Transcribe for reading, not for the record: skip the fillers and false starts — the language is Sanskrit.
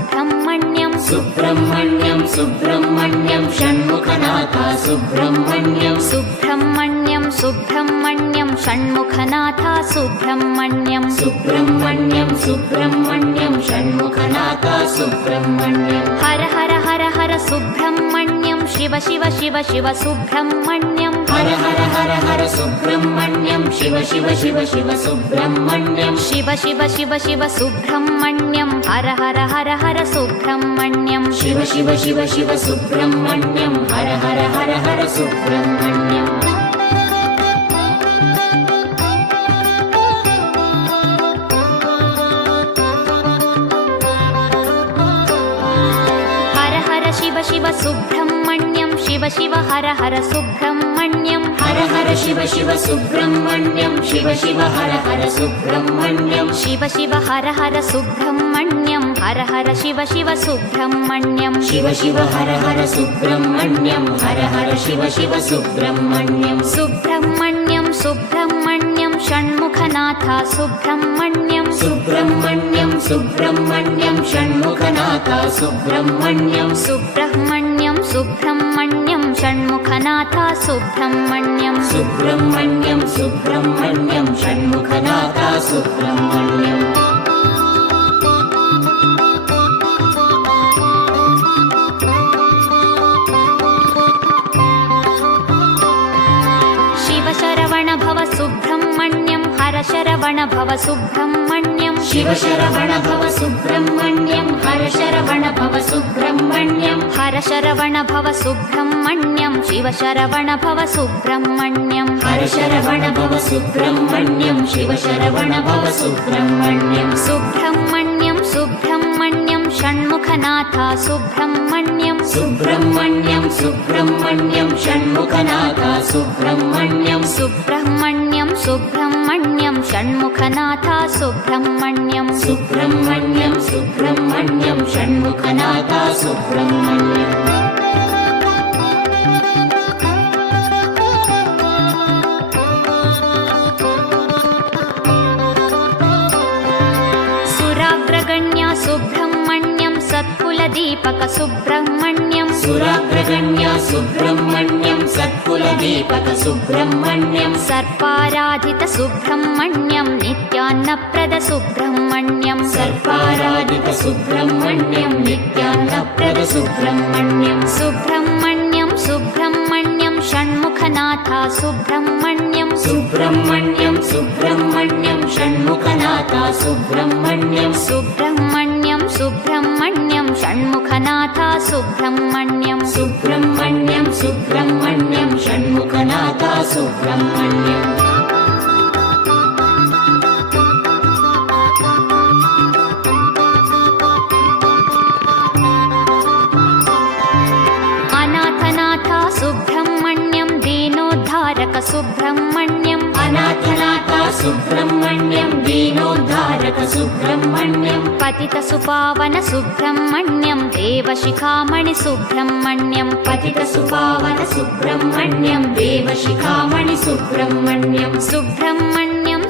सुब्रह्मण्यं सुब्रह्मण्यं सुब्रह्मण्यं षण्मुखनाथ सुब्रह्मण्यं सुब्रह्मण्यं सुब्रह्मण्यं षण्मुखनाथ सुब्रह्मण्यं सुब्रह्मण्यं सुब्रह्मण्यं षण्मुखनाथ सुब्रह्मण्यं हर हर हर हर सुब्रह्मण्यं शिव शिव शिव शिव सुब्रह्मण्यं हर हर हर हर सुब्रह्मण्यं शिव शिव शिव शिव सुब्रह्मण्यं शिव शिव शिव शिव सुब्रह्मण्यं हर हर हर हर सुब्रह्मण्यं शिव शिव शिव शिव सुब्रह्मण्यं हर हर हर हर सुब्रह्मण्यं हर हर शिव शिव सुब्रह्मण्यं शिव शिव हर हर सुब्रह्मण्यं हर हर शिव शिव सुब्रह्मण्यं शिव शिव हर हर सुब्रह्मण्यं शिव शिव हर हर सुब्रह्मण्यं हर हर शिव शिव सुब्रह्मण्यं शिव शिव हर हर सुब्रह्मण्यं हर हर शिव शिव सुब्रह्मण्यं सुब्रह्मण्यं सुब्रह्मण्यं षण्मुखनाथ सुब्रह्मण्यं सुब्रह्मण्यं सुब्रह्मण्यं षण्मुखनाथ सुब्रह्मण्यं सुब्रह्मण्यं सुब्रह्मण्यं षण्मुखनाथ सुब्रह्मण्यं सुब्रह्मण्यं सुब्रह्मण्यं षण्मुखनाथ सुब्रह्मण्यं शिव शरवण भव सुब्रह्मण्यं हर शरवण भव सुब्रह्मण्यं शिव शरवण भव सुब्रह्मण्यं हर शरवण भव सुब्रह्मण्यं हर शरवण भव सुब्रह्मण्यं शिव शरवण भव सुब्रह्मण्यं हर शरवण भव सुब्रह्मण्यं शिव शरवण भव सुब्रह्मण्यं सुब्रह्मण्यं सुब्रह्मण्यं षण्मुखनाथ सुब्रह्मण्यं सुब्रह्मण्यं सुब्रह्मण्यं षण्मुखनाथ सुब्रह्मण्यं सुब्रह्मण्यं सुब्रह्मण्यं षण्मुखनाथ सुब्रह्मण्यं सुब्रह्मण्यं सुब्रह्मण्यं षण्मुखनाथ सुब्रह्मण्यं सुराग्रगण्य सुब्रह्मण्यं सत्कुलदीपक सुब्रह्मण्यं सुराग्रगण्य सुब्रह्मण्यं सत्कुलदीपक सुब्रह्मण्यं सर्पाराधित सुब्रह्मण्यं नित्यान्नप्रद सुब्रह्मण्यं सर्पाराधित सुब्रह्मण्यं नित्यान्नप्रद सुब्रह्मण्यं सुब्रह्मण्यं सुब्रह्मण्यं षण्मुखनाथ सुब्रह्मण्यं सुब्रह्मण्यं सुब्रह्मण्यं षण्मुखनाथ सुब्रह्मण्यं सुब्रह्मण्यं सुब्रह्मण्यं षण्मुखनाथ सुब्रह्मण्यं सुब्रह्मण्यं सुब्रह्मण्यं षण्मुखनाथ सुब्रह्मण्यं अनाथनाथ सुब्रह्मण्यं दीनोद्धारक सुब्रह्मण्यं अनाथनाथ सुब्रह्मण्यं दीनोद्धारक सुब्रह्मण्यं पतित सुपावन सुब्रह्मण्यं देवशिखामणि सुब्रह्मण्यं पतित सुपावन सुब्रह्मण्यं देवशिखामणि सुब्रह्मण्यं सुब्रह्मण्यं